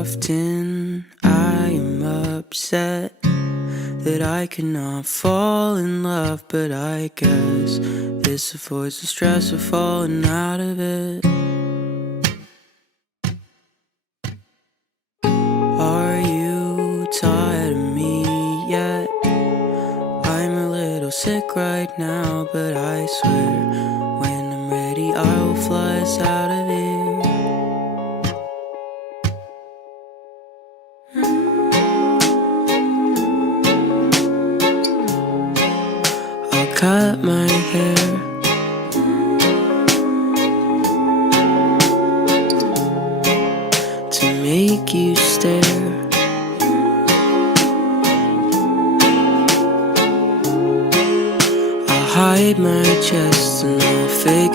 often I am upset that I cannot fall in love, but I guess this avoids the stress of falling out of it. Are you tired of me yet? I'm a little sick right now, but I swear when I'm ready I will fly us out of here. I'll cut my hair, to make you stare. I'll hide my chest and I'll figure